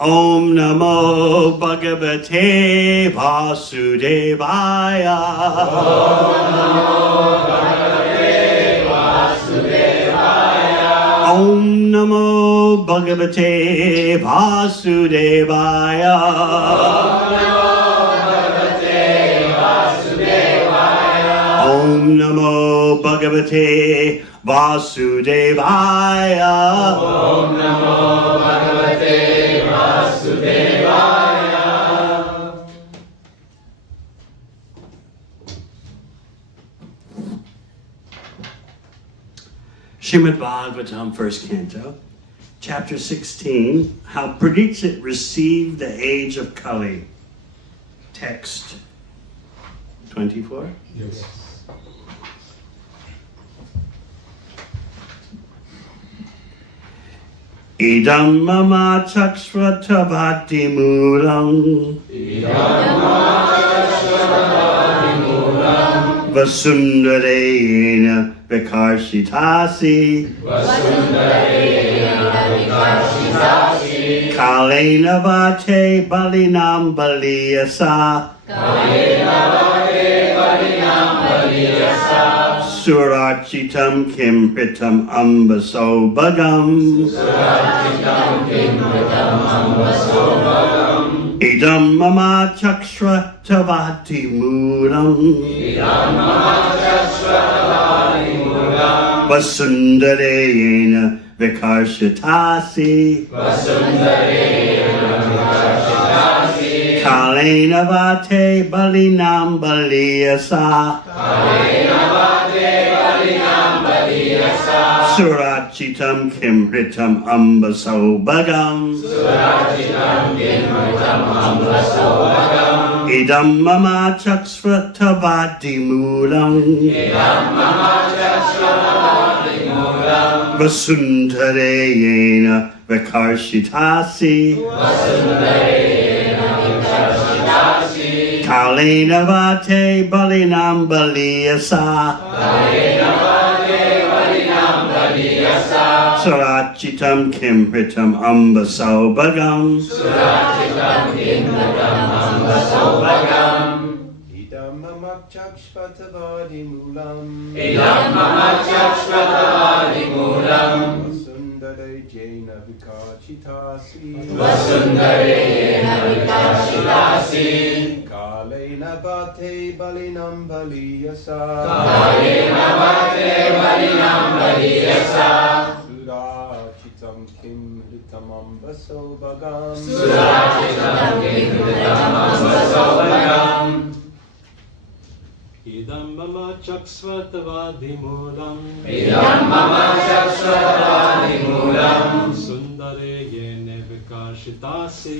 Om Namo Bhagavate Vasudevaya. Om Namo Bhagavate Vasudevaya. Om Namo Bhagavate Vasudevaya. Om Namo Bhagavate Vasudevaya. Srimad Bhagavatam, first canto, chapter 16, how Pariksit received the age of Kali. Text 24. Yes. Idam mama chakshvatavati mulam. Vasundarena vikarshitasi. Kalena vate balinam baliyasa. Surachitam kim pritam ambaso bhagam. Idam mama chakshra tavati mulam. Vasundarena vikarshitasi. Kalena vate balinam baliyasa. Surachitam kim hritam ambaso bhagam. Idam mama chakshvatavati mulam. Vasundarena vikarshitasi. Kalena vate balinam baliyasa. Surachitam kim hritam ambaso bhagam. Idam mama chakshvatavadi mulam. Vasundare jena vikarchitasi. Kalena vate balinam baliyasa. Surachitam kim hritam ambaso bhagam. Idam mama chakshvatavadi mulam. Sundare yene vikarshitasi.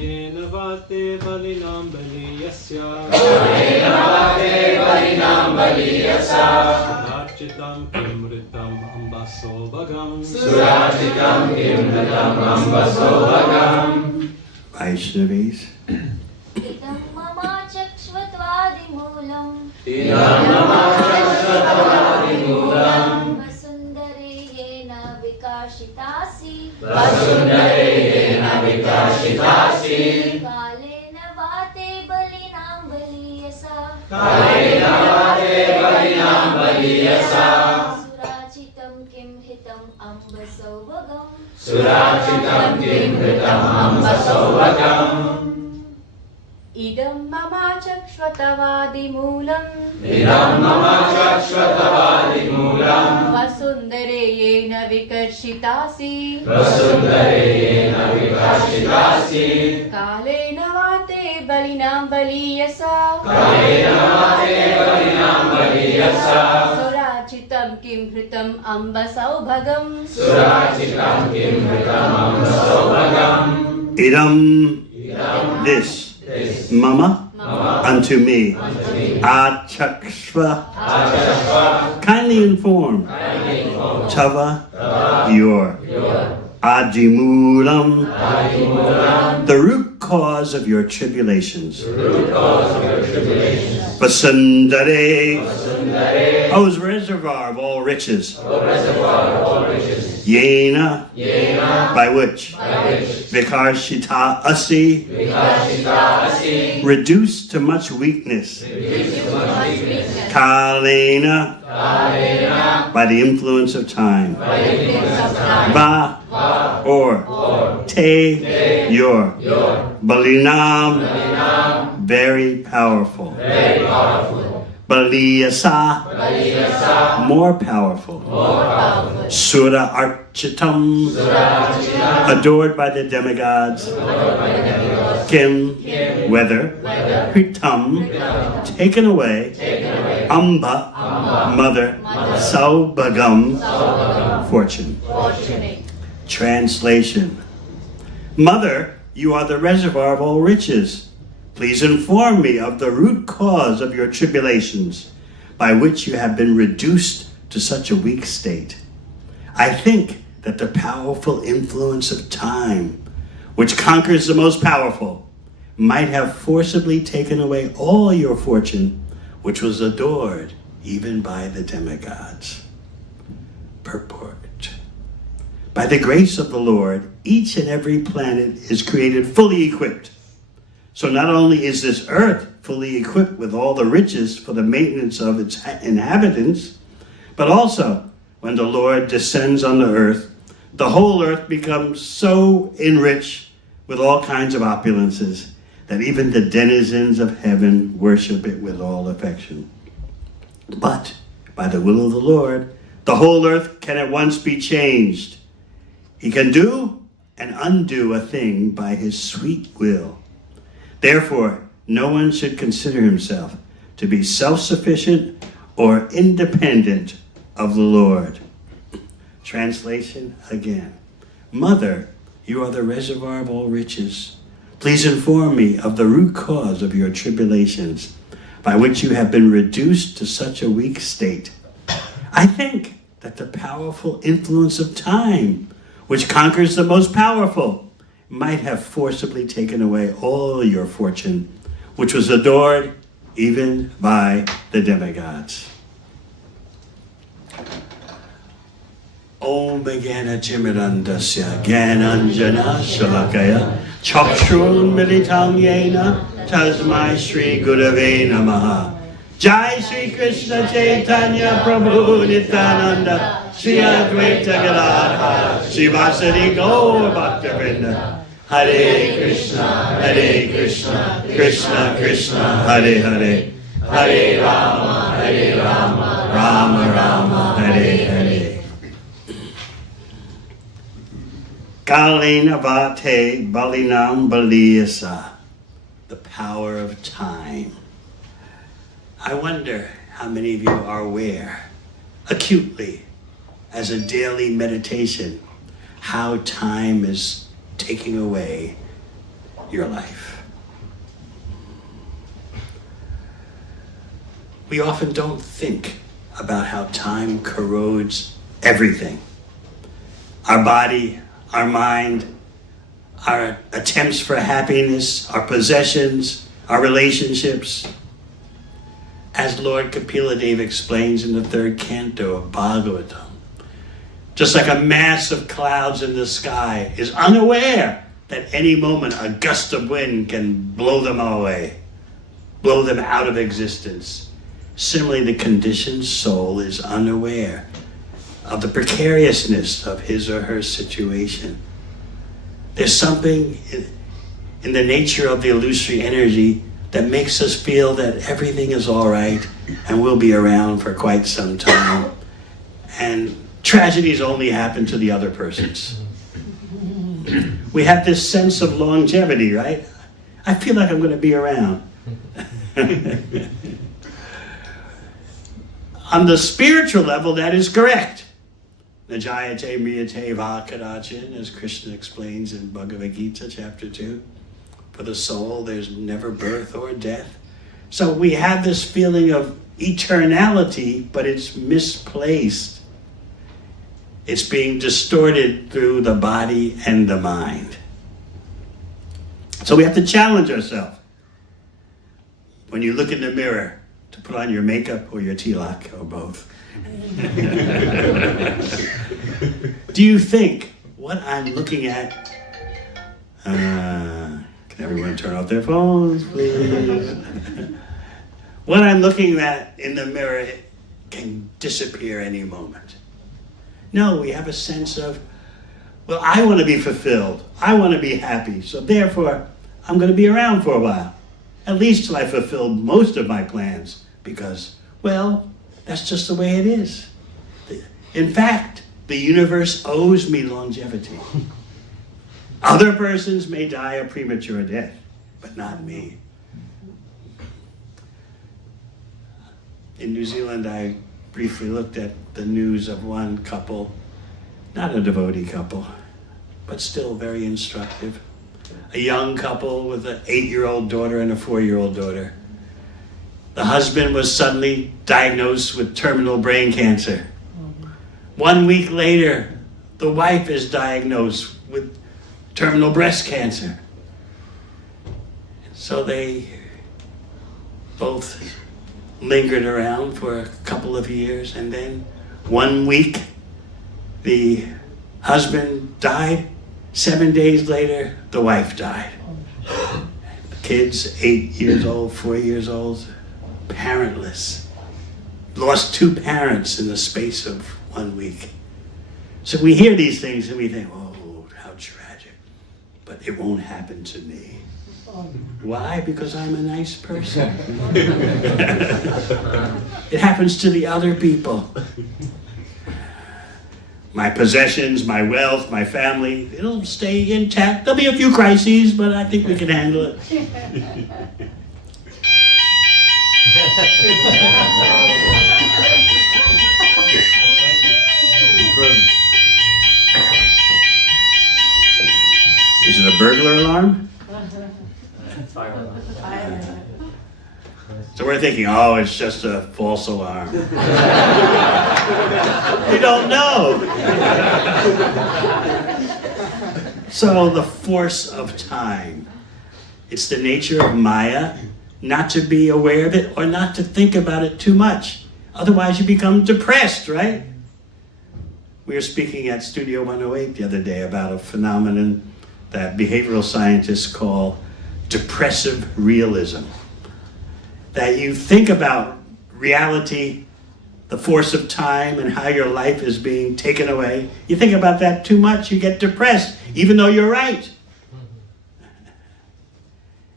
Yena vate balinam baliyasya. Surachitam kimritam ambaso bhagam. Vaishnavis. Idam mama chakshvatavadi mulam. Vasundare yena vikarshitasi. Kalena vate balinam baliyasa. Surachitam kim hitam ambaso bhagam. Idam mama chakshvatavadi mulam. Vasundare yena vikarshitasi. Kalena vate balinam baliyasa. Surachitam kim hritam ambaso bhagam. Idam, this, mama, unto me. Achakshva, kindly inform. Tava, your. Adimulam, the root cause of your tribulations. Vasundare, whose reservoir of all riches. O reservoir of all riches. Yena, Yena, by which by which Vikarshita asi, Vikashita asi, reduced to much weakness. reduced to much weakness. Kalena, Kalena, by the influence of time. by the influence of time. Va, or. Te, your. Balinam, Balinam, very powerful. very powerful. Baliyasa, Baliyasa, more powerful. more powerful. Sura Architam, Surajita, adored by the demigods. Kim, whether. Hitam, taken away. Amba, mother. Saubhagam, fortune. Fortunate. Translation. Mother, you are the reservoir of all riches. Please inform me of the root cause of your tribulations, by which you have been reduced to such a weak state. I think that the powerful influence of time, which conquers the most powerful, might have forcibly taken away all your fortune, which was adored even by the demigods. Purport. By the grace of the Lord, each and every planet is created fully equipped. So not only is this earth fully equipped with all the riches for the maintenance of its inhabitants, but also when the Lord descends on the earth, the whole earth becomes so enriched with all kinds of opulences that even the denizens of heaven worship it with all affection. But by the will of the Lord, the whole earth can at once be changed. He can do and undo a thing by his sweet will. Therefore, no one should consider himself to be self-sufficient or independent of the Lord. Translation again. Mother, you are the reservoir of all riches. Please inform me of the root cause of your tribulations, by which you have been reduced to such a weak state. I think that the powerful influence of time, which conquers the most powerful, might have forcibly taken away all your fortune, which was adored even by the demigods. Om Jnana Timirandasya Jnananjana Shalakaya Chakshurun Militam Yena Tasmai Shri Gurave Namaha. Jai Shri Krishna Chaitanya Prabhu Nityananda Shri Advaita Gadadhara Srivasadi Gaur Bhaktivinoda. Hare Krishna, Krishna Krishna, Hare Hare, Hare Rama, Rama Rama, Hare Hare. Kalena Vate Balinam Baliyasa, the power of time. I wonder how many of you are aware, acutely, as a daily meditation, how time is taking away your life. We often don't think about how time corrodes everything. Our body, our mind, our attempts for happiness, our possessions, our relationships. As Lord Kapila Deva explains in the 3rd canto of Bhagavatam, just like a mass of clouds in the sky is unaware that any moment a gust of wind can blow them away, blow them out of existence. Similarly, the conditioned soul is unaware of the precariousness of his or her situation. There's something in the nature of the illusory energy that makes us feel that everything is all right and we'll be around for quite some time. And tragedies only happen to the other persons. We have this sense of longevity, right? I feel like I'm going to be around. On the spiritual level, that is correct. Najayate mriyate va kadachin, as Krishna explains in Bhagavad Gita, chapter 2. For the soul, there's never birth or death. So we have this feeling of eternality, but it's misplaced. It's being distorted through the body and the mind. So we have to challenge ourselves. When you look in the mirror to put on your makeup or your tilak or both, Do you think what I'm looking at... can everyone turn off their phones, please? What I'm looking at in the mirror can disappear any moment. No, we have a sense of, well, I want to be fulfilled. I want to be happy. So therefore, I'm going to be around for a while. At least till I fulfill most of my plans. Because, well, that's just the way it is. In fact, the universe owes me longevity. Other persons may die a premature death, but not me. In New Zealand, I briefly looked at the news of one couple, not a devotee couple, but still very instructive. A young couple with an 8-year-old daughter and a 4-year-old daughter. The husband was suddenly diagnosed with terminal brain cancer. 1 week later, the wife is diagnosed with terminal breast cancer. So they both lingered around for a couple of years, and then 1 week, the husband died. 7 days later, the wife died. Kids, 8 years old, 4 years old, parentless. Lost 2 parents in the space of 1 week. So we hear these things and we think, oh, how tragic. But it won't happen to me. Why? Because I'm a nice person. It happens to the other people. My possessions, my wealth, my family, it'll stay intact. There'll be a few crises, but I think we can handle it. Is it a burglar alarm? So we're thinking, oh, it's just a false alarm. We don't know. So the force of time. It's the nature of Maya not to be aware of it or not to think about it too much. Otherwise you become depressed, right? We were speaking at Studio 108 the other day about a phenomenon that behavioral scientists call depressive realism. That you think about reality, the force of time, and how your life is being taken away. You think about that too much, you get depressed, even though you're right.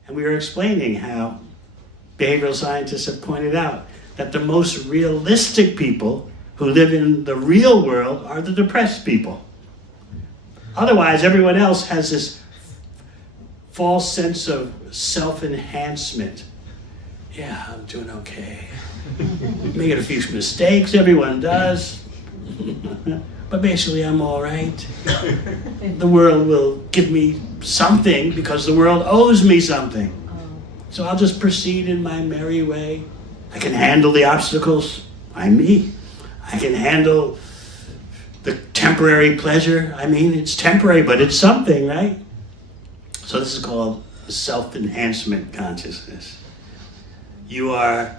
And we were explaining how behavioral scientists have pointed out that the most realistic people who live in the real world are the depressed people. Otherwise, everyone else has this false sense of self-enhancement. Yeah, I'm doing okay. Making a few mistakes, everyone does. But basically, I'm all right. The world will give me something because the world owes me something. So I'll just proceed in my merry way. I can handle the obstacles. I'm me. I can handle the temporary pleasure. I mean, it's temporary, but it's something, right? So this is called self-enhancement consciousness. You are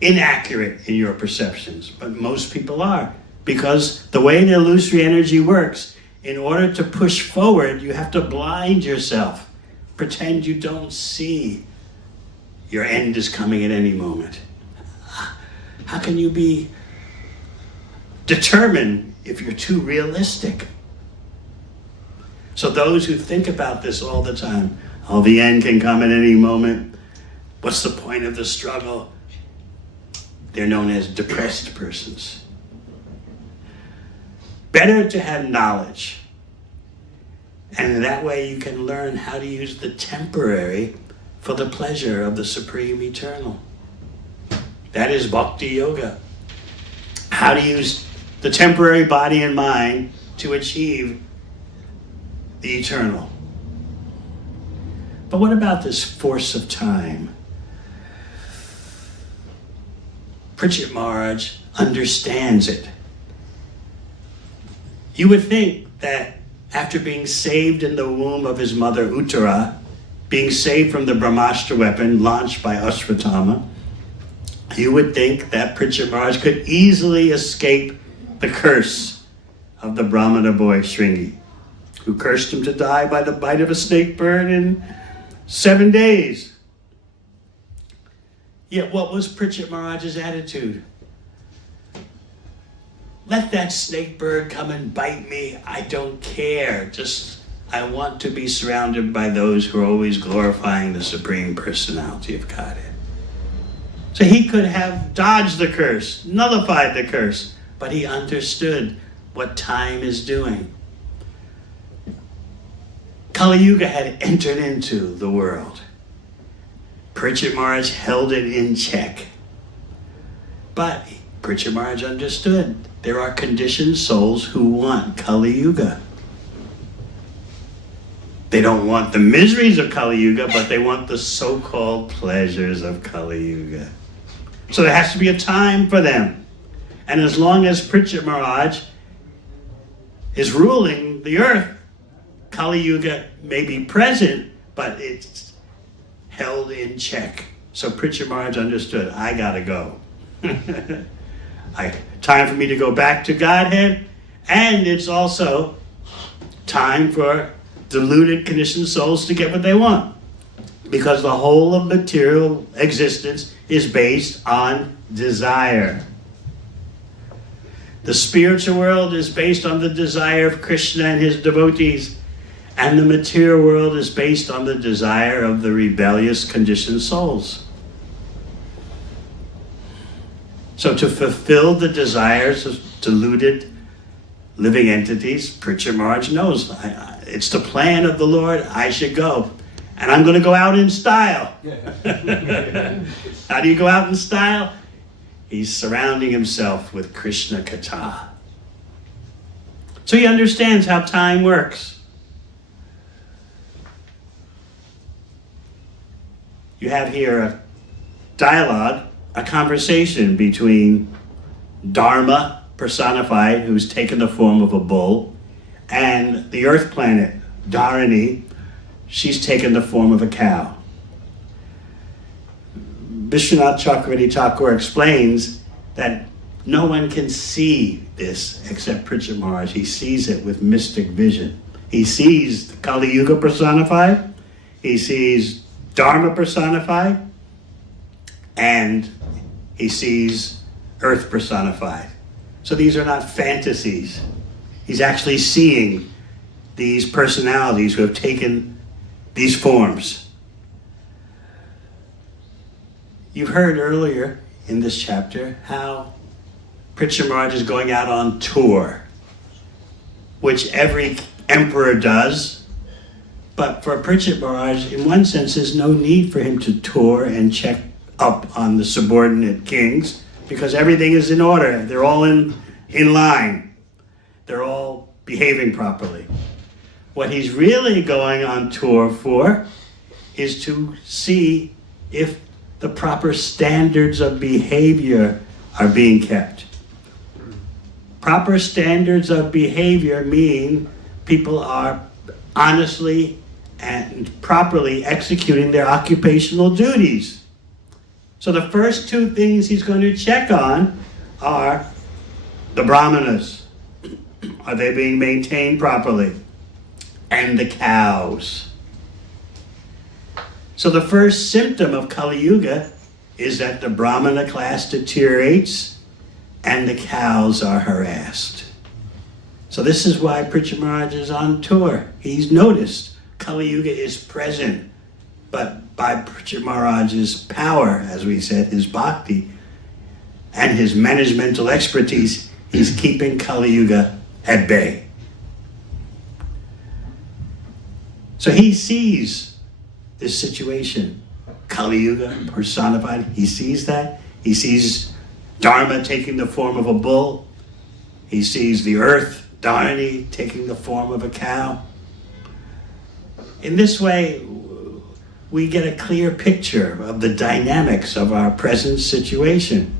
inaccurate in your perceptions, but most people are. Because the way the illusory energy works, in order to push forward, you have to blind yourself. Pretend you don't see your end is coming at any moment. How can you be determined if you're too realistic? So those who think about this all the time, oh, the end can come at any moment. What's the point of the struggle? They're known as depressed persons. Better to have knowledge. And that way you can learn how to use the temporary for the pleasure of the Supreme Eternal. That is Bhakti Yoga. How to use the temporary body and mind to achieve the eternal. But what about this force of time? Pariksit Maharaj understands it. You would think that after being saved in the womb of his mother Uttara, being saved from the Brahmastra weapon launched by Ashvatthama, You would think that Pariksit Maharaj could easily escape the curse of the Brahmana boy Shringi, who cursed him to die by the bite of a snake bird in 7 days. Yet what was Pariksit Maharaj's attitude? Let that snake bird come and bite me. I don't care. I want to be surrounded by those who are always glorifying the Supreme Personality of Godhead. So he could have dodged the curse, nullified the curse, but he understood what time is doing. Kali Yuga had entered into the world. Pariksit Maharaj held it in check. But Pariksit Maharaj understood there are conditioned souls who want Kali Yuga. They don't want the miseries of Kali Yuga, but they want the so-called pleasures of Kali Yuga. So there has to be a time for them. And as long as Pariksit Maharaj is ruling the earth, Kali Yuga may be present, but it's held in check. So Pariksit Maharaj understood, I gotta go. Time for me to go back to Godhead, and it's also time for deluded, conditioned souls to get what they want. Because the whole of material existence is based on desire. The spiritual world is based on the desire of Krishna and his devotees, and the material world is based on the desire of the rebellious, conditioned souls. So to fulfill the desires of deluded living entities, Pariksit Maharaj knows, it's the plan of the Lord, I should go. And I'm going to go out in style. How do you go out in style? He's surrounding himself with Krishna Katha. So he understands how time works. You have here a dialogue, a conversation between Dharma personified, who's taken the form of a bull, and the earth planet, Dharani, she's taken the form of a cow. Vishwanath Chakravarti Thakur explains that no one can see this except Pariksit Maharaj. He sees it with mystic vision. He sees Kali Yuga personified, he sees Dharma personified, and he sees earth personified. So these are not fantasies. He's actually seeing these personalities who have taken these forms. You've heard earlier in this chapter how Pariksit Maharaj is going out on tour, which every emperor does. But for Pariksit Maharaj, in one sense, there's no need for him to tour and check up on the subordinate kings, because everything is in order. They're all in line. They're all behaving properly. What he's really going on tour for is to see if the proper standards of behavior are being kept. Proper standards of behavior mean people are honestly and properly executing their occupational duties. So the first two things he's going to check on are the brahmanas. Are they being maintained properly? And the cows. So the first symptom of Kali Yuga is that the brahmana class deteriorates and the cows are harassed. So this is why Pariksit Maharaj is on tour. He's noticed Kali Yuga is present, but by Pariksit Maharaj's power, as we said, his bhakti, and his managemental expertise, he's keeping Kali Yuga at bay. So he sees this situation. Kali Yuga personified, he sees that. He sees Dharma taking the form of a bull. He sees the earth, Dharani, taking the form of a cow. In this way, we get a clear picture of the dynamics of our present situation.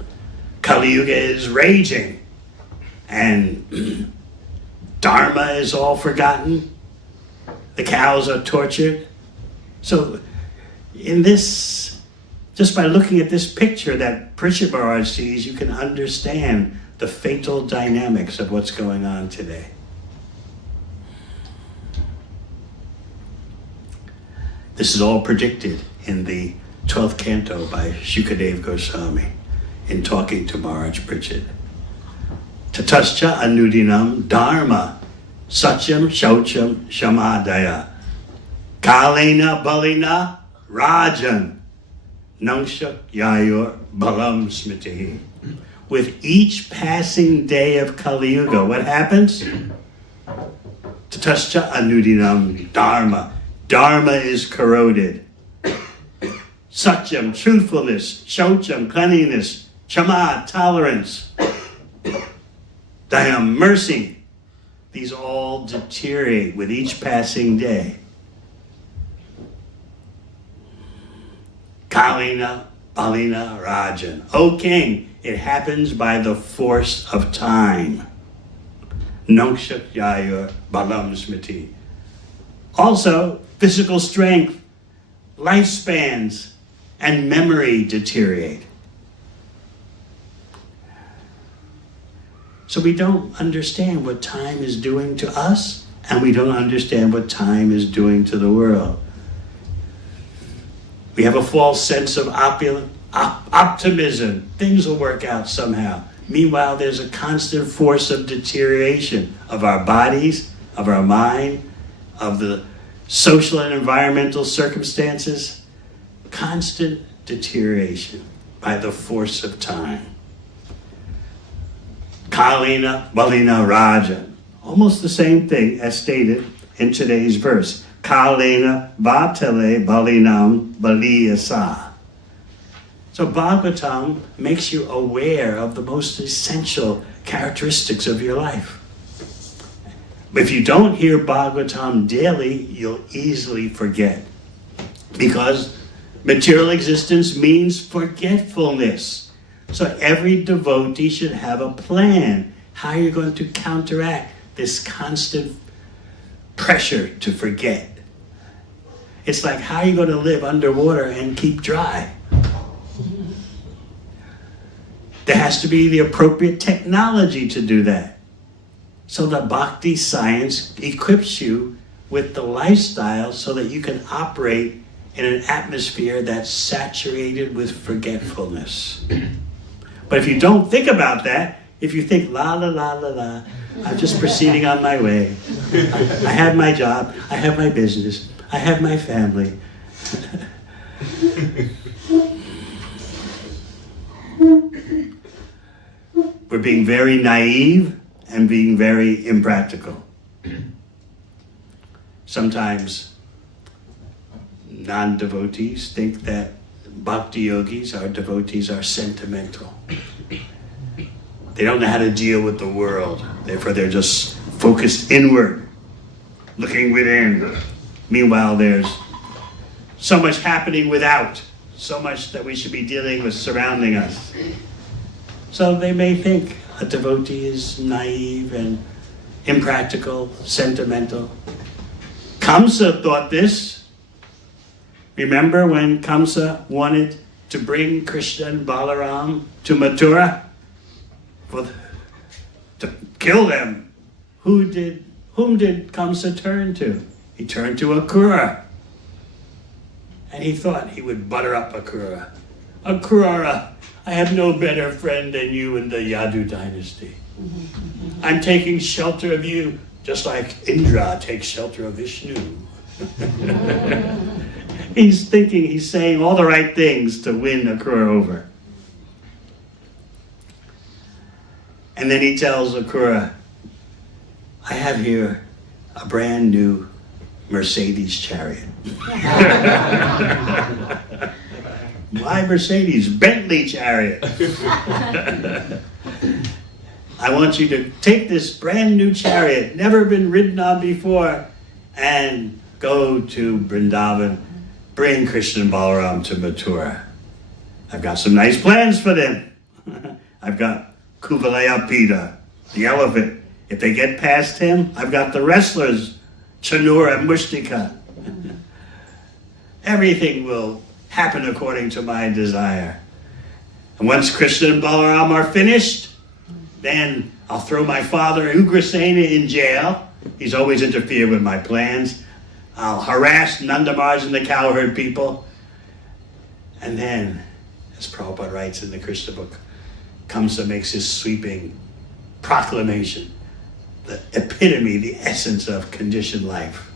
Kali Yuga is raging, and Dharma is all forgotten. The cows are tortured. So in this Just by looking at this picture that Pariksit Maharaj sees, you can understand the fatal dynamics of what's going on today. This is all predicted in the 12th canto by Shukadeva Goswami in talking to Maharaj Pariksit. Tatascha anudinam dharma satyam shaucham shamadaya kalena balina rajan nangshak yayur balam smriti. With each passing day of Kali Yuga, what happens? Tatascha anudinam dharma. Dharma is corroded. Satyam, truthfulness. Shaucham, cleanliness. Chama, tolerance. Dayam, mercy. These all deteriorate with each passing day. Kalina, Balina, Rajan. O king, it happens by the force of time. Nongshak Yayur Balam Smriti. Also, physical strength, lifespans, and memory deteriorate. So we don't understand what time is doing to us, and we don't understand what time is doing to the world. We have a false sense of optimism. Things will work out somehow. Meanwhile, there's a constant force of deterioration of our bodies, of our mind, of the social and environmental circumstances. Constant deterioration by the force of time. Kalina, Balina, Raja. Almost the same thing as stated in today's verse. Kalena, Vatale, Balinam, Baliyasa. So Bhagavatam makes you aware of the most essential characteristics of your life. If you don't hear Bhagavatam daily, you'll easily forget. Because material existence means forgetfulness. So every devotee should have a plan how you're going to counteract this constant pressure to forget. It's like, how are you going to live underwater and keep dry? There has to be the appropriate technology to do that. So the bhakti science equips you with the lifestyle so that you can operate in an atmosphere that's saturated with forgetfulness. But if you don't think about that, if you think, la la la la la, I'm just proceeding on my way. I have my job, I have my business, I have my family. We're being very naive and being very impractical. Sometimes non-devotees think that bhakti yogis, our devotees, are sentimental. They don't know how to deal with the world. Therefore, they're just focused inward, looking within. Meanwhile, there's so much happening without, so much that we should be dealing with surrounding us. So they may think a devotee is naive and impractical, sentimental. Kamsa thought this. Remember when Kamsa wanted to bring Krishna and Balaram to Mathura to kill them? Whom did Kamsa turn to? He turned to Akrura. And he thought he would butter up Akrura. Akrura, I have no better friend than you in the Yadu dynasty. I'm taking shelter of you, just like Indra takes shelter of Vishnu. He's thinking he's saying all the right things to win Akrura over. And then he tells Akrura, I have here a brand new Mercedes chariot. My Mercedes Bentley chariot. I want you to take this brand new chariot, never been ridden on before, and go to Vrindavan, bring Krishna and Balaram to Mathura. I've got some nice plans for them. I've got Kuvalaya Pita, the elephant. If they get past him, I've got the wrestlers, Chanur and Mushtika. Everything will happen according to my desire. And once Krishna and Balaram are finished, then I'll throw my father Ugrasena in jail. He's always interfered with my plans. I'll harass Nanda Maharaj and the cowherd people. And then, as Prabhupada writes in the Krishna book, Kamsa makes his sweeping proclamation, the epitome, the essence of conditioned life.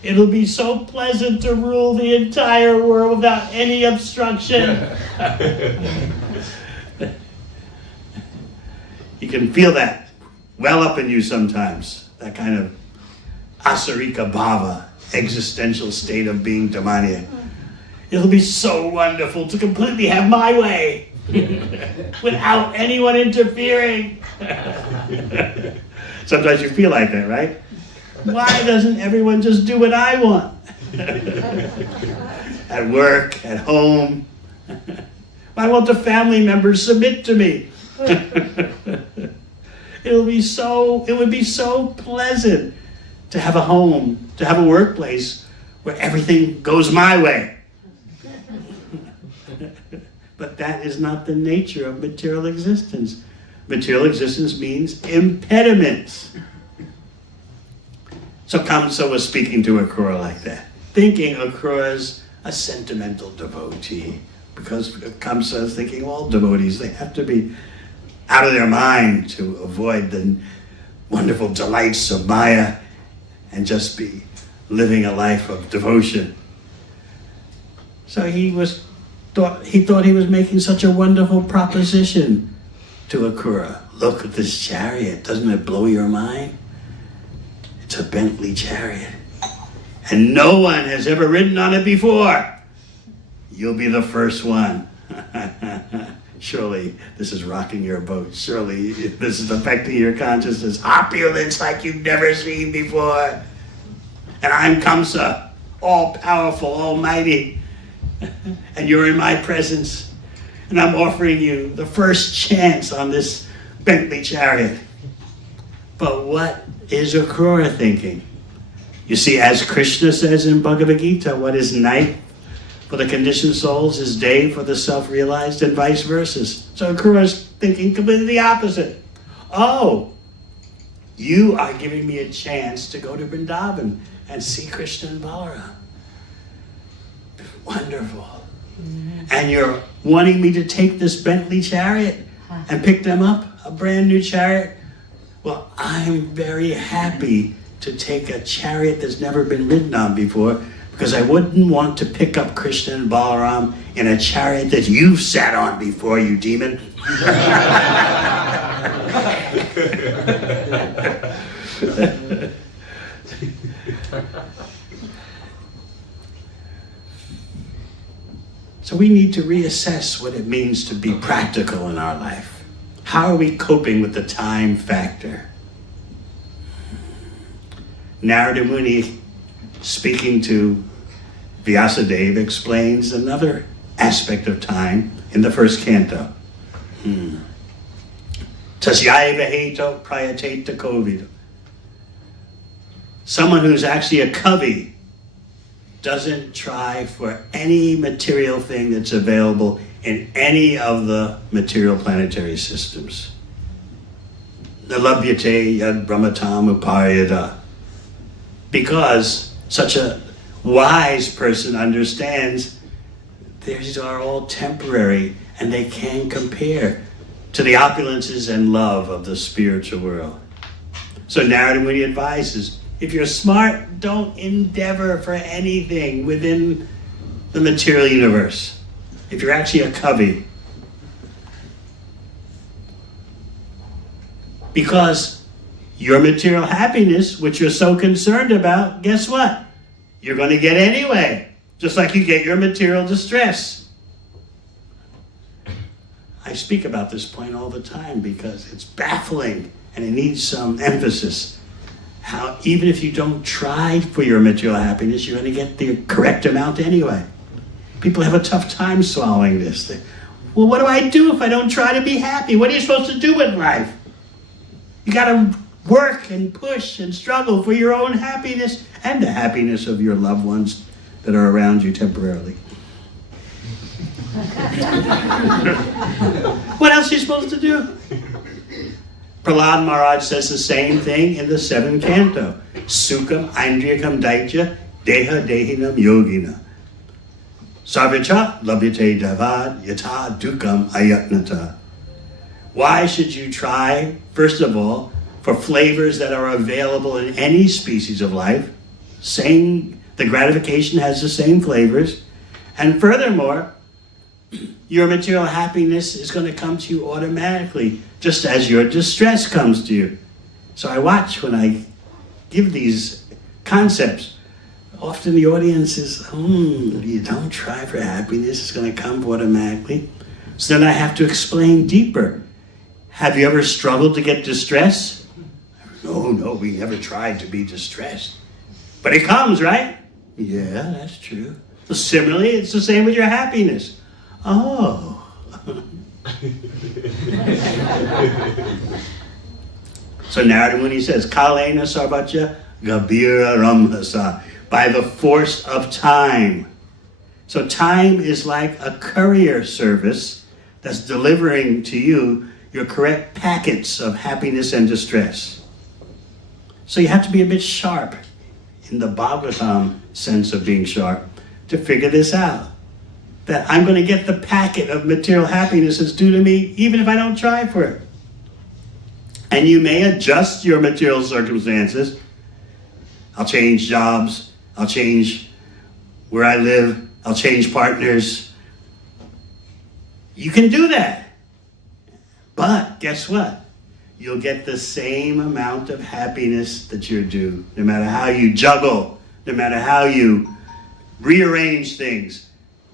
It'll be so pleasant to rule the entire world without any obstruction. You can feel that well up in you sometimes, that kind of asarika bhava, existential state of being Tamanya. It'll be so wonderful to completely have my way without anyone interfering. Sometimes you feel like that, right? Why doesn't everyone just do what I want? At work, at home. Why won't the family members submit to me? It would be so pleasant to have a home, to have a workplace where everything goes my way. But that is not the nature of material existence. Material existence means impediments. So Kamsa was speaking to Akrura like that, thinking Akrura's a sentimental devotee, because Kamsa is thinking all devotees, they have to be out of their mind to avoid the wonderful delights of Maya and just be living a life of devotion. So he thought he was making such a wonderful proposition to Akrura. Look at this chariot, doesn't it blow your mind? It's a Bentley chariot, and no one has ever ridden on it before. You'll be the first one. Surely this is rocking your boat. Surely this is affecting your consciousness. Opulence like you've never seen before. And I'm Kamsa, all-powerful, almighty. And you're in my presence. And I'm offering you the first chance on this Bentley chariot. But what is Akrura thinking? You see, as Krishna says in Bhagavad Gita, what is night for the conditioned souls is day for the self-realized, and vice versa. So Akrura is thinking completely the opposite. Oh, you are giving me a chance to go to Vrindavan and see Krishna and Balaram. Wonderful. Mm-hmm. And you're wanting me to take this Bentley chariot and pick them up, a brand new chariot? Well, I'm very happy to take a chariot that's never been ridden on before, because I wouldn't want to pick up Krishna and Balaram in a chariot that you've sat on before, you demon. So we need to reassess what it means to be practical in our life. How are we coping with the time factor? Narada Muni, speaking to Vyasadeva, explains another aspect of time in the first canto. Tasyaiva heto prayateta kovido. Someone who's actually a kavi doesn't try for any material thing that's available in any of the material planetary systems. Nalabhyate yad brahmatam upayada. Because such a wise person understands these are all temporary and they can compare to the opulences and love of the spiritual world. So Narada Muni advises, if you're smart, don't endeavor for anything within the material universe. If you're actually a kavi. Because your material happiness, which you're so concerned about, guess what? You're going to get anyway. Just like you get your material distress. I speak about this point all the time because it's baffling and it needs some emphasis. How even if you don't try for your material happiness, you're going to get the correct amount anyway. People have a tough time swallowing this. Well, what do I do if I don't try to be happy? What are you supposed to do with life? You got to work and push and struggle for your own happiness and the happiness of your loved ones that are around you temporarily. What else are you supposed to do? Prahlad Maharaj says the same thing in the 7th canto. Sukham Indriyakam Daitya Deha Dehinam Yogina. Sarvacha Labhyate Davad Yata Dukam Ayatnata. Why should you try, first of all, for flavors that are available in any species of life? The gratification has the same flavors. And furthermore, your material happiness is going to come to you automatically, just as your distress comes to you. So I watch when I give these concepts. Often the audience is, you don't try for happiness, it's going to come automatically. So then I have to explain deeper. Have you ever struggled to get distress? No, we never tried to be distressed. But it comes, right? Yeah, that's true. So similarly, it's the same with your happiness. Oh. So Narada Muni says, Kalena Sarvacha Gabira Ramhasa, by the force of time. So time is like a courier service that's delivering to you your correct packets of happiness and distress. So you have to be a bit sharp, in the Bhagavatam sense of being sharp, to figure this out. That I'm going to get the packet of material happiness that's due to me, even if I don't try for it. And you may adjust your material circumstances. I'll change jobs. I'll change where I live. I'll change partners. You can do that. But guess what? You'll get the same amount of happiness that you're due, no matter how you juggle, no matter how you rearrange things.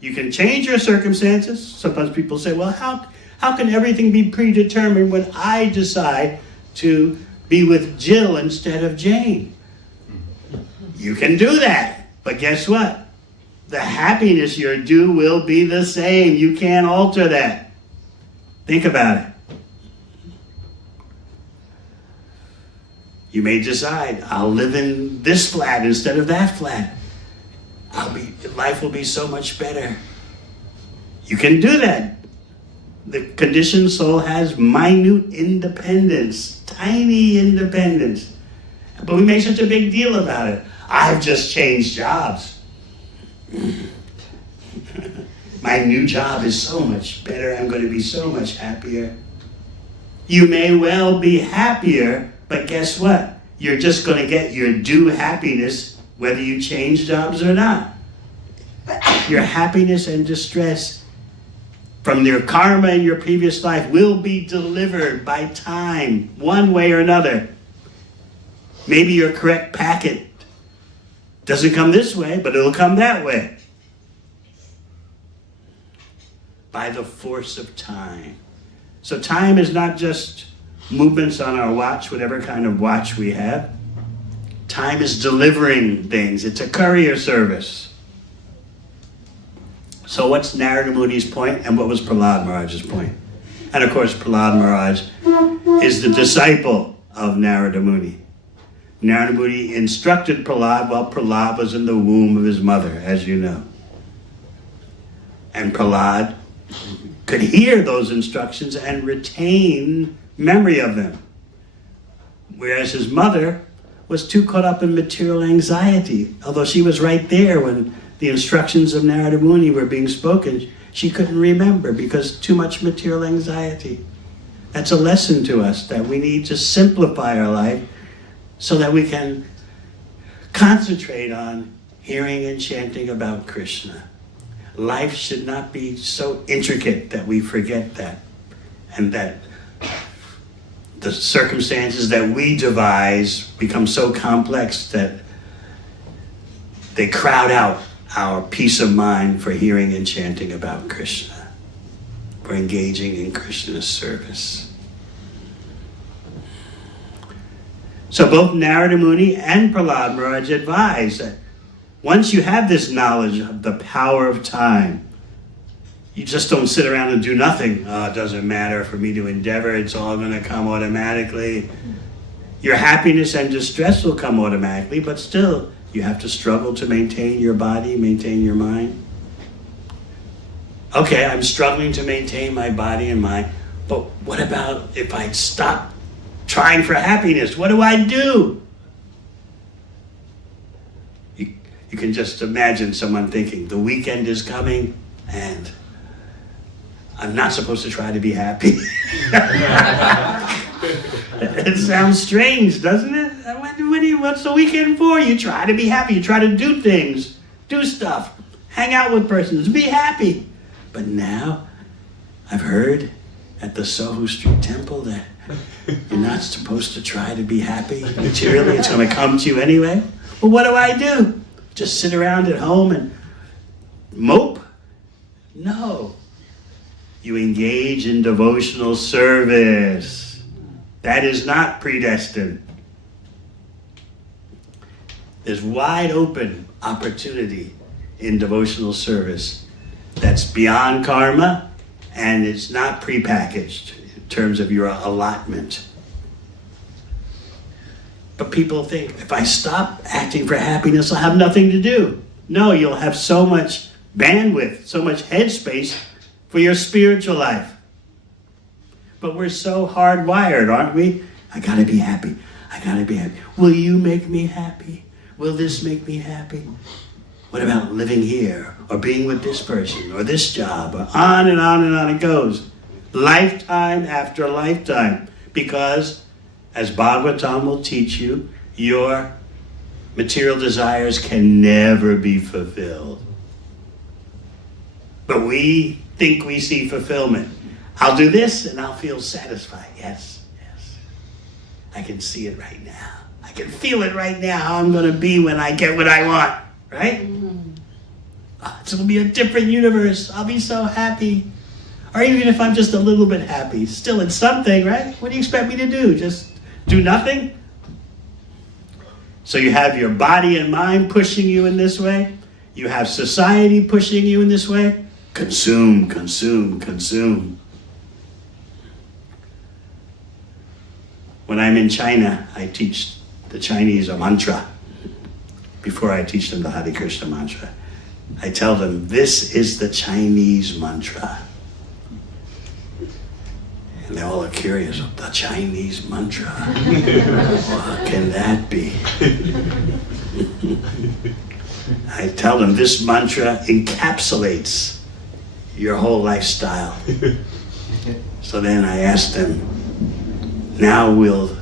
You can change your circumstances. Sometimes people say, well, how can everything be predetermined when I decide to be with Jill instead of Jane? You can do that. But guess what? The happiness you're due will be the same. You can't alter that. Think about it. You may decide, I'll live in this flat instead of that flat. Life will be so much better. You can do that. The conditioned soul has minute independence, tiny independence. But we make such a big deal about it. I've just changed jobs. My new job is so much better. I'm going to be so much happier. You may well be happier, but guess what? You're just going to get your due happiness whether you change jobs or not. Your happiness and distress from your karma in your previous life will be delivered by time, one way or another. Maybe your correct packet doesn't come this way, but it'll come that way. By the force of time. So time is not just movements on our watch, whatever kind of watch we have. Time is delivering things. It's a courier service. So what's Narada Muni's point, and what was Prahlad Maharaj's point? And of course, Prahlad Maharaj is the disciple of Narada Muni. Narada Muni instructed Prahlad while Prahlad was in the womb of his mother, as you know. And Prahlad could hear those instructions and retain memory of them. Whereas his mother was too caught up in material anxiety. Although she was right there when the instructions of Narada Muni were being spoken, she couldn't remember because too much material anxiety. That's a lesson to us that we need to simplify our life so that we can concentrate on hearing and chanting about Krishna. Life should not be so intricate that we forget that, and that the circumstances that we devise become so complex that they crowd out our peace of mind for hearing and chanting about Krishna, for engaging in Krishna's service. So both Narada Muni and Prahlad Maharaj advise that once you have this knowledge of the power of time, you just don't sit around and do nothing. Oh, it doesn't matter for me to endeavor. It's all going to come automatically. Your happiness and distress will come automatically, but still, you have to struggle to maintain your body, maintain your mind. Okay, I'm struggling to maintain my body and mind, but what about if I stop trying for happiness? What do I do? You can just imagine someone thinking, the weekend is coming and I'm not supposed to try to be happy. It sounds strange, doesn't it? What's the weekend for? You try to be happy. You try to do things, do stuff, hang out with persons, be happy. But now, I've heard at the Soho Street Temple that you're not supposed to try to be happy materially. It's going to come to you anyway. Well, what do I do? Just sit around at home and mope? No. You engage in devotional service. That is not predestined. There's wide open opportunity in devotional service that's beyond karma, and it's not prepackaged in terms of your allotment. But people think, if I stop acting for happiness, I'll have nothing to do. No, you'll have so much bandwidth, so much headspace for your spiritual life. But we're so hardwired, aren't we? I gotta be happy. I gotta be happy. Will you make me happy? Will this make me happy? What about living here, or being with this person, or this job, or on and on and on it goes. Lifetime after lifetime. Because, as Bhagavatam will teach you, your material desires can never be fulfilled. But we think we see fulfillment. I'll do this and I'll feel satisfied. Yes, yes. I can see it right now. I can feel it right now, how I'm going to be when I get what I want. Right? Oh, it's going to be a different universe. I'll be so happy. Or even if I'm just a little bit happy, still it's something, right? What do you expect me to do? Just do nothing? So you have your body and mind pushing you in this way. You have society pushing you in this way. Consume, consume, consume. When I'm in China, I teach the Chinese a mantra. Before I teach them the Hare Krishna mantra, I tell them, this is the Chinese mantra. And they all are curious, the Chinese mantra? What can that be? I tell them this mantra encapsulates your whole lifestyle. So then I ask them, now we'll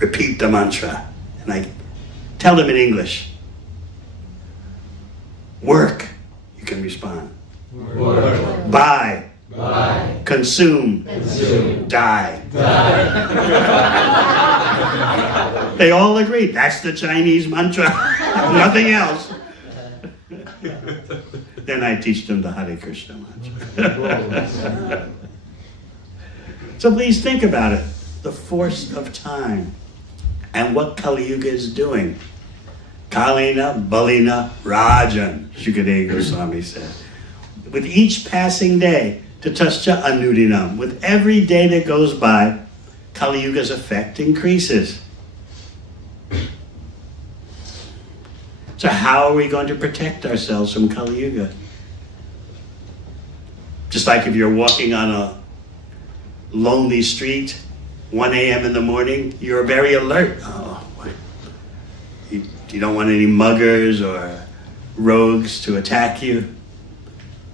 repeat the mantra. And I tell them in English. Work, you can respond. Work. Buy. Buy. Consume. Consume. Die. Die. They all agree, that's the Chinese mantra. Nothing else. Then I teach them the Hare Krishna mantra. So please think about it. The force of time and what Kali Yuga is doing. Kalina Balina Rajan, Shukadeva Goswami said. With each passing day, Tatascha Anudinam, with every day that goes by, Kali Yuga's effect increases. So how are we going to protect ourselves from Kali Yuga? Just like if you're walking on a lonely street, 1 a.m. in the morning, you're very alert. Oh, what? You don't want any muggers or rogues to attack you.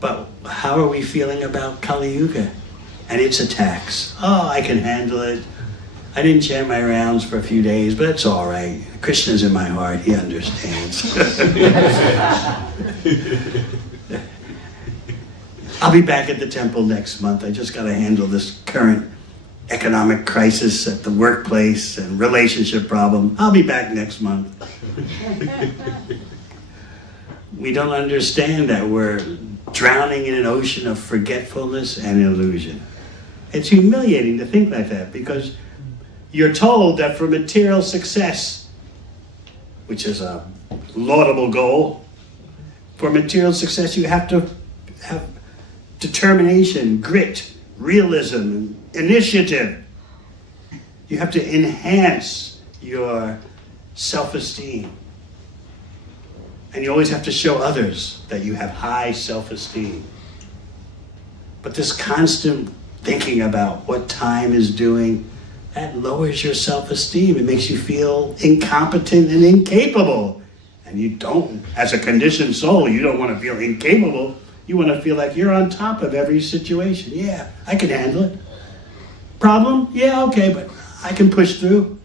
But how are we feeling about Kali Yuga and its attacks? Oh, I can handle it. I didn't chant my rounds for a few days, but it's all right. Krishna's in my heart. He understands. I'll be back at the temple next month. I just got to handle this current economic crisis at the workplace and relationship problem. I'll be back next month. We don't understand that we're drowning in an ocean of forgetfulness and illusion. It's humiliating to think like that because you're told that for material success, which is a laudable goal, for material success you have to have determination, grit, realism, initiative. You have to enhance your self-esteem. And you always have to show others that you have high self-esteem. But this constant thinking about what time is doing, that lowers your self-esteem. It makes you feel incompetent and incapable. And you don't, as a conditioned soul, you don't want to feel incapable. You want to feel like you're on top of every situation. Yeah, I can handle it. Problem? Yeah, okay, but I can push through.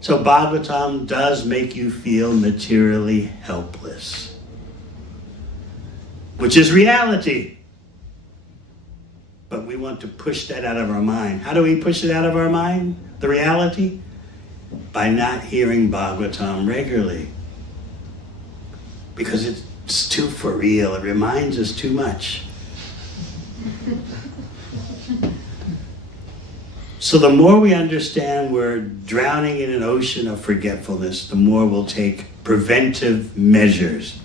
So Bhagavatam does make you feel materially helpless, which is reality. But we want to push that out of our mind. How do we push it out of our mind, the reality? By not hearing Bhagavatam regularly. Because it's too for real. It reminds us too much. So the more we understand we're drowning in an ocean of forgetfulness, the more we'll take preventive measures.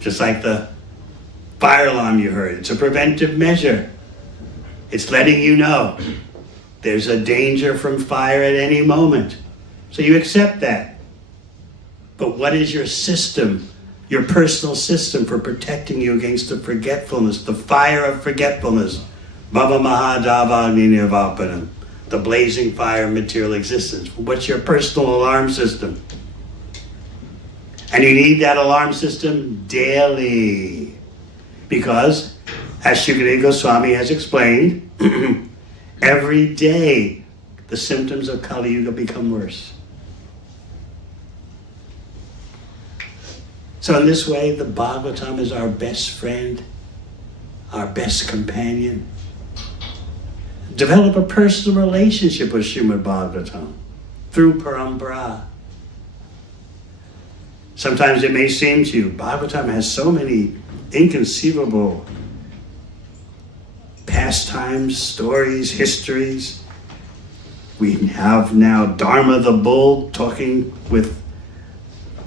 Just like the fire alarm you heard. It's a preventive measure. It's letting you know there's a danger from fire at any moment. So you accept that. But what is your system, your personal system for protecting you against the forgetfulness, the fire of forgetfulness? Bhava Mahadavagni Nirvapanam, the blazing fire of material existence. What's your personal alarm system? And you need that alarm system daily. Because, as Shukadeva Goswami has explained, every day the symptoms of Kali Yuga become worse. So in this way, the Bhagavatam is our best friend, our best companion. Develop a personal relationship with Srimad Bhagavatam through parampara. Sometimes it may seem to you, Bhagavatam has so many inconceivable pastimes, stories, histories. We have now Dharma the bull talking with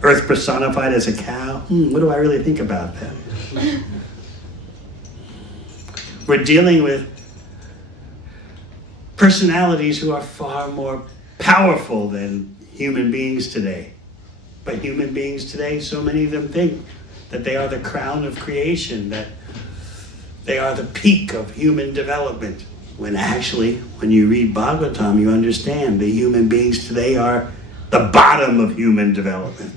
earth personified as a cow. What do I really think about that? We're dealing with personalities who are far more powerful than human beings today. But human beings today, so many of them think that they are the crown of creation, that they are the peak of human development. When actually, when you read Bhagavatam, you understand the human beings today are the bottom of human development.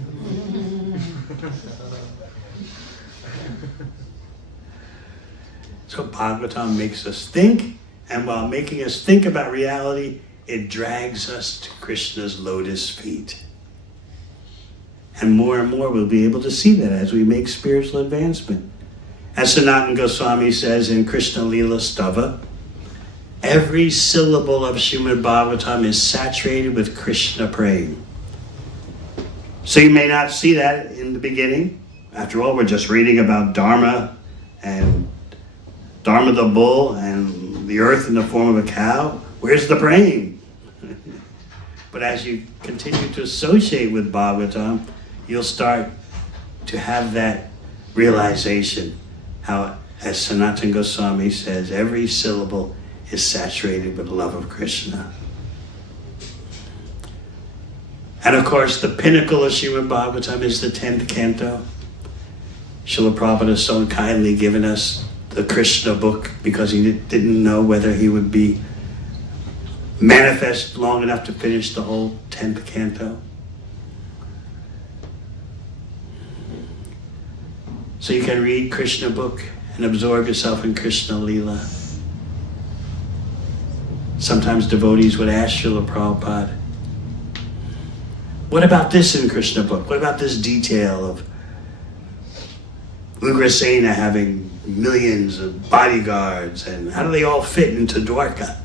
So Bhagavatam makes us think, and while making us think about reality, it drags us to Krishna's lotus feet. And more we'll be able to see that as we make spiritual advancement. As Sanatana Goswami says in Krishna Lila Stava, every syllable of Srimad Bhagavatam is saturated with Krishna prema. So you may not see that in the beginning. After all, we're just reading about Dharma and Dharma the bull and the earth in the form of a cow. Where's the prema? But as you continue to associate with Bhagavatam, you'll start to have that realization how, as Sanatana Goswami says, every syllable is saturated with love of Krishna. And of course, the pinnacle of Srimad Bhagavatam is the 10th canto. Srila Prabhupada has so kindly given us the Krishna book because he didn't know whether he would be manifest long enough to finish the whole 10th canto. So you can read Krishna book and absorb yourself in Krishna Lila. Sometimes devotees would ask Srila Prabhupada, what about this in Krishna book? What about this detail of Ugrasena having millions of bodyguards, and how do they all fit into Dwarka?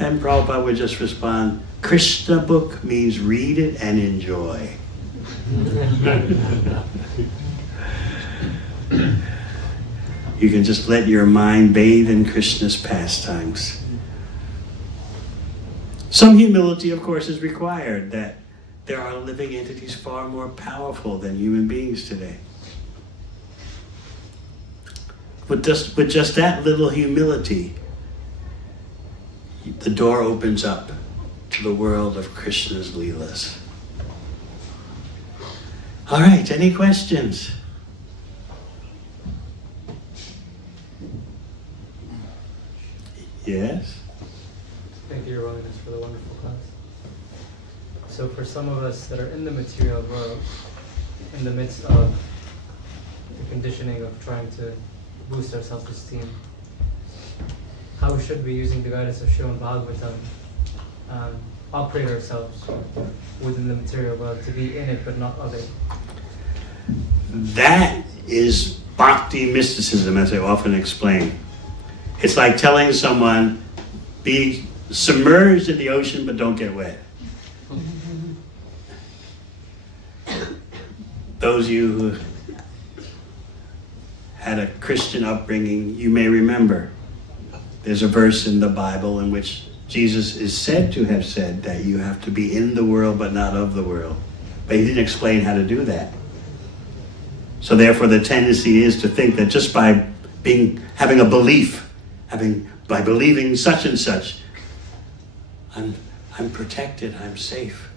And Prabhupada would just respond, Krishna book means read it and enjoy. You can just let your mind bathe in Krishna's pastimes. Some humility, of course, is required, that there are living entities far more powerful than human beings today. With just that little humility, the door opens up to the world of Krishna's Leelas. All right, any questions? Yes? Thank you, Your Holiness, for the wonderful class. So for some of us that are in the material world, in the midst of the conditioning of trying to boost our self-esteem, how should we, using the guidance of Srimad Bhagavatam, operate ourselves within the material world to be in it but not of it? That is bhakti mysticism, as I often explain. It's like telling someone, be submerged in the ocean but don't get wet. Those of you who had a Christian upbringing, you may remember there's a verse in the Bible in which Jesus is said to have said that you have to be in the world but not of the world. But he didn't explain how to do that. So therefore the tendency is to think that just by having a belief, by believing such and such, I'm protected, I'm safe.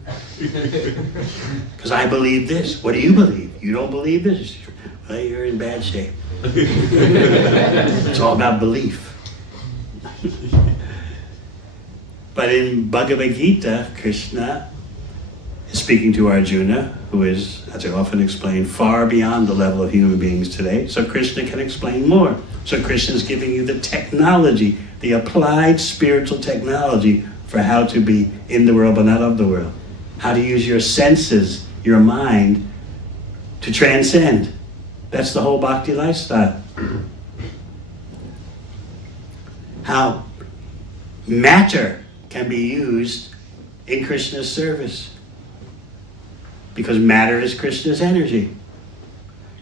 Because I believe this. What do you believe? You don't believe this? Well, you're in bad shape. It's all about belief. But in Bhagavad Gita, Krishna is speaking to Arjuna, who is, as I often explain, far beyond the level of human beings today. So Krishna can explain more. So Krishna is giving you the technology, the applied spiritual technology for how to be in the world but not of the world. How to use your senses, your mind, to transcend. That's the whole bhakti lifestyle. How matter can be used in Krishna's service. Because matter is Krishna's energy.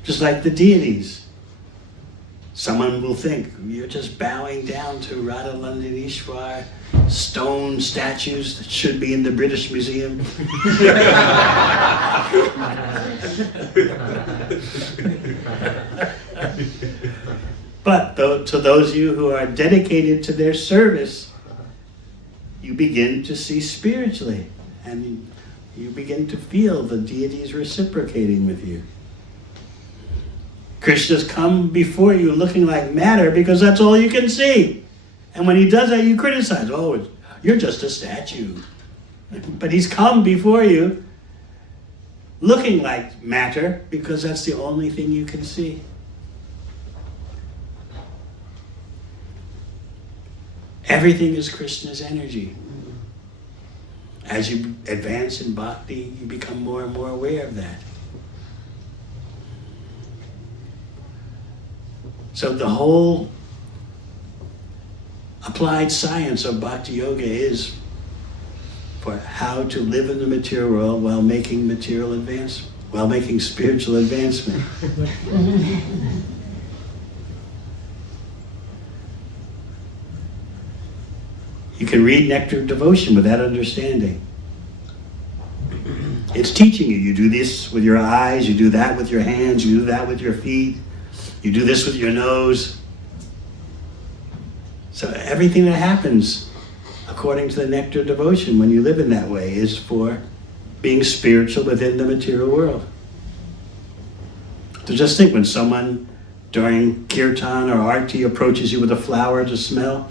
Just like the deities. Someone will think, you're just bowing down to Radha Ishwar, stone statues that should be in the British Museum. But to those of you who are dedicated to their service, you begin to see spiritually, and you begin to feel the deities reciprocating with you. Krishna's come before you looking like matter because that's all you can see. And when he does that, you criticize. Oh, you're just a statue. But he's come before you looking like matter because that's the only thing you can see. Everything is Krishna's energy. As you advance in bhakti, you become more and more aware of that. So the whole applied science of bhakti yoga is for how to live in the material world while making material advancement, while making spiritual advancement. You can read Nectar of Devotion with that understanding. It's teaching you. You do this with your eyes, you do that with your hands, you do that with your feet, you do this with your nose. So everything that happens according to the Nectar of Devotion when you live in that way is for being spiritual within the material world. So just think, when someone during kirtan or arti approaches you with a flower to smell,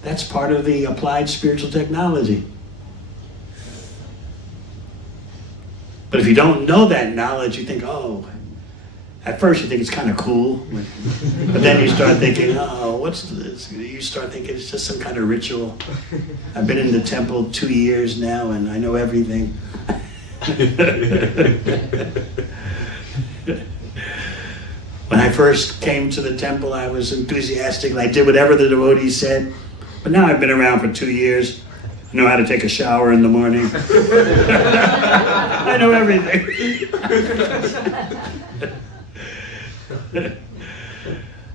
that's part of the applied spiritual technology. But if you don't know that knowledge, you think, oh, at first you think it's kind of cool. But then you start thinking, oh, what's this? You start thinking it's just some kind of ritual. I've been in the temple 2 years now and I know everything. When I first came to the temple, I was enthusiastic and I did whatever the devotees said. But now I've been around for 2 years. I know how to take a shower in the morning. I know everything.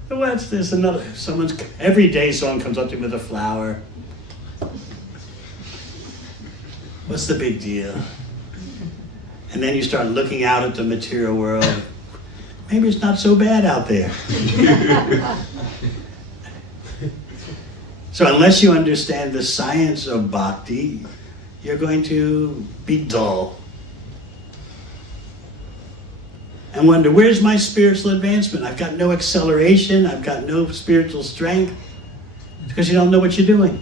What's this? Every day someone comes up to me with a flower. What's the big deal? And then you start looking out at the material world. Maybe it's not so bad out there. So unless you understand the science of bhakti, you're going to be dull. And wonder, where's my spiritual advancement? I've got no acceleration, I've got no spiritual strength. because you don't know what you're doing.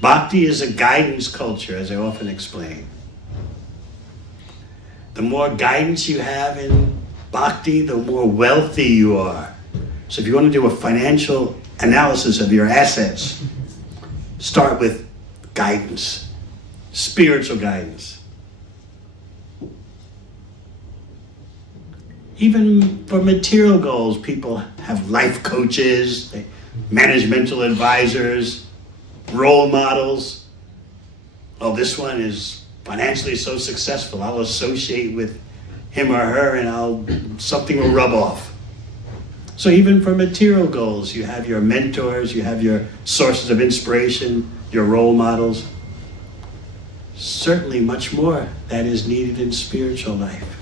Bhakti is a guidance culture, as I often explain. The more guidance you have in bhakti, the more wealthy you are. So if you want to do a financial analysis of your assets, start with guidance, spiritual guidance. Even for material goals, people have life coaches, managemental advisors, role models. Oh, this one is financially so successful, I'll associate with him or her and something will rub off. So even for material goals, you have your mentors, you have your sources of inspiration, your role models. Certainly much more that is needed in spiritual life.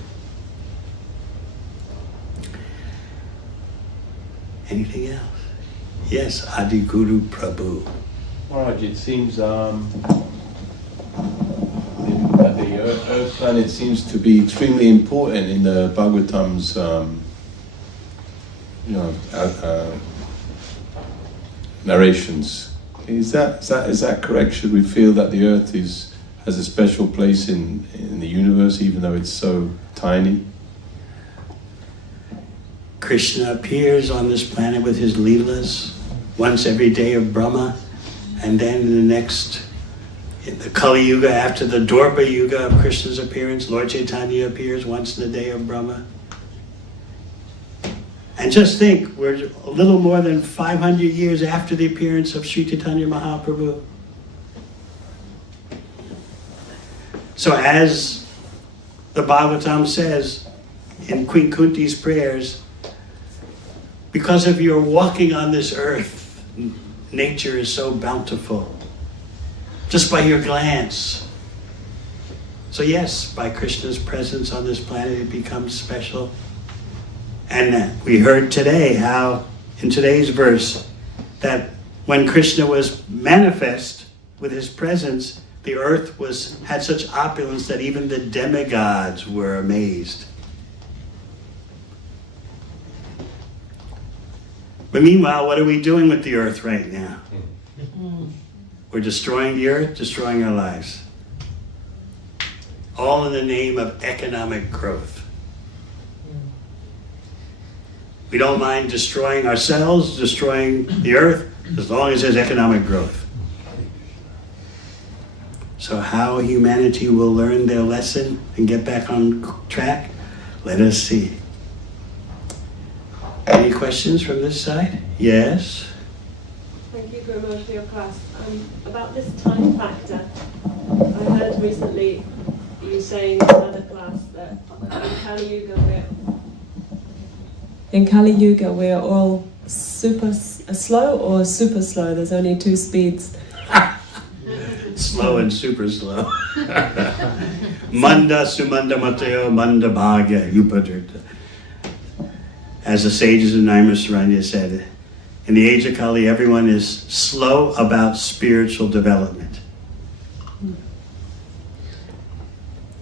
Anything else? Yes, Adi Guru Prabhu. Maharaj, it seems that the Earth planet seems to be extremely important in the Bhagavatam's, narrations. Is that correct? Should we feel that the Earth has a special place in the universe, even though it's so tiny? Krishna appears on this planet with his Leelas once every day of Brahma, and then in the Kali Yuga, after the Dwapara Yuga of Krishna's appearance, Lord Chaitanya appears once in the day of Brahma. And just think, we're a little more than 500 years after the appearance of Sri Chaitanya Mahaprabhu. So as the Bhagavatam says in Queen Kunti's prayers, because of your walking on this earth, nature is so bountiful. Just by your glance. So yes, by Krishna's presence on this planet, it becomes special. And we heard today how, in today's verse, that when Krishna was manifest with his presence, the earth had such opulence that even the demigods were amazed. But meanwhile, what are we doing with the earth right now? We're destroying the earth, destroying our lives. All in the name of economic growth. We don't mind destroying ourselves, destroying the earth, as long as there's economic growth. So how humanity will learn their lesson and get back on track, let us see. Any questions from this side? Yes? Thank you very much for your class. About this time factor, I heard recently you saying in another class that in Kali Yuga we're all super slow or super slow. There's only two speeds. Slow and super slow. Manda sumanda mateo manda bhagya upadirta. As the sages in Naimisaranya said, in the age of Kali, everyone is slow about spiritual development.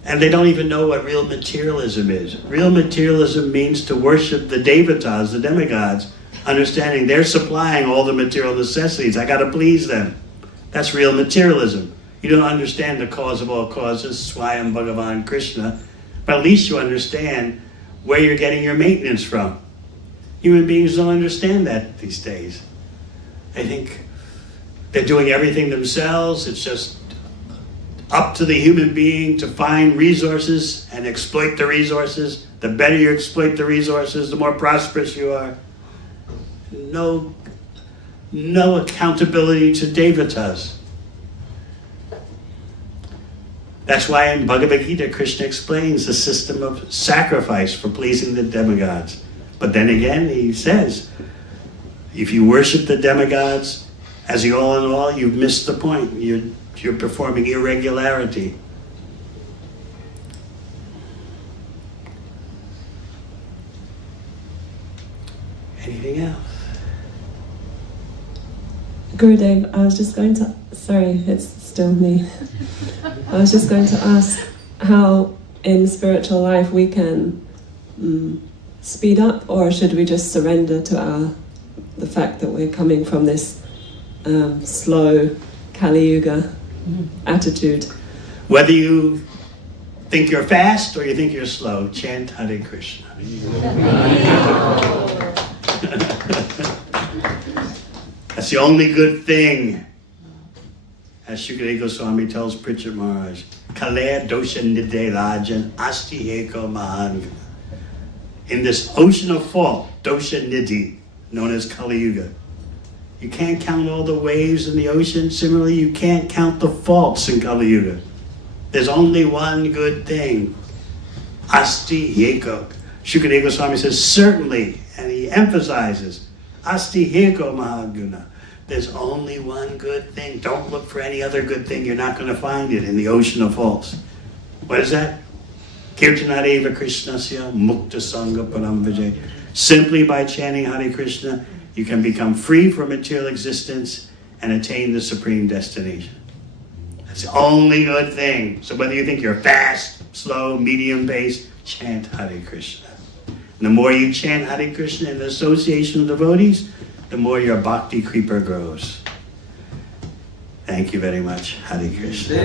And they don't even know what real materialism is. Real materialism means to worship the devatas, the demigods, understanding they're supplying all the material necessities. I got to please them. That's real materialism. You don't understand the cause of all causes, Swayam Bhagavan Krishna, but at least you understand where you're getting your maintenance from. Human beings don't understand that these days. I think they're doing everything themselves. It's just up to the human being to find resources and exploit the resources. The better you exploit the resources, the more prosperous you are. No accountability to devatas. That's why in Bhagavad Gita, Krishna explains the system of sacrifice for pleasing the demigods. But then again, he says, if you worship the demigods as the all in all, you've missed the point. You're performing irregularity. Anything else? Gurudev, I was just going to, sorry, it's still me. I was just going to ask how in spiritual life we can speed up, or should we just surrender to the fact that we're coming from this slow Kali Yuga attitude? Whether you think you're fast or you think you're slow, chant Hare Krishna. That's the only good thing. As Shukadeva Goswami tells Pariksit Maharaj, Kalaya dosha nidhe rajan asti eko mahan. In this ocean of fault, dosha nidhi, known as Kali Yuga, you can't count all the waves in the ocean. Similarly, you can't count the faults in Kali Yuga. There's only one good thing. Asti eko. Shukadeva Goswami says, certainly, and he emphasizes, Asti eko mahaguna. There's only one good thing. Don't look for any other good thing. You're not going to find it in the ocean of faults. What is that? Kirtanareva Krishnasya Mukta Sangha Param Vijay. Simply by chanting Hare Krishna, you can become free from material existence and attain the supreme destination. That's the only good thing. So whether you think you're fast, slow, medium pace, chant Hare Krishna. And the more you chant Hare Krishna in the association of devotees, the more your bhakti creeper grows. Thank you very much. Hare Krishna.